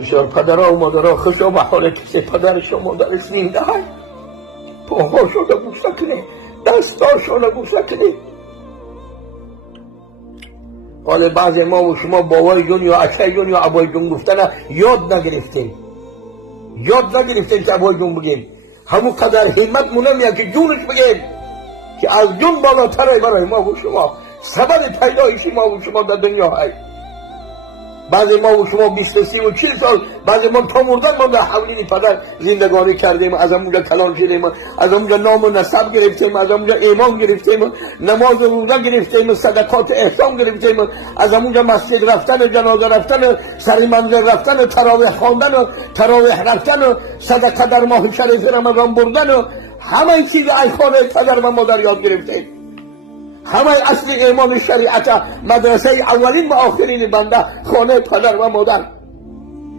بسیار پدرها و مادرها خوشا به حال کسی پدرش و مادرش زنده های پاهاشو رو بوسه کنه دستاشو رو بوسه کنه. حالا بعضی ما و شما بابای جون یا اچه جون یا ابای جون گفتن یاد نگرفتیم که ابای جون بگیم. همون قدر همت مونم که جونش بگیم که از جون بالاتره برای ما و شما، سبب پیدایش ما و شما در دنیا های. بعضی ما و شما 20 و 30 و 40 سال، بعضی ما تا مردن ما در حولین پدر زندگانی کردیم، از همونجا کلان شدیم، از همونجا نام و نسب گرفتیم، از همونجا ایمان گرفتیم، نماز و روزه گرفتیم، صدقات احسان گرفتیم، از همونجا مسجد رفتن، جنازه رفتن، سر منزل رفتن، تراویح خواندن، تراویح رفتن، صدقه در ماه شریف رمضان بردن، همه چیز از خانه پدر و مادر یاد گرفتیم. همه اصل ایمان شریعت، مدرسه اولین و آخرین بنده خانه پدر و مادر.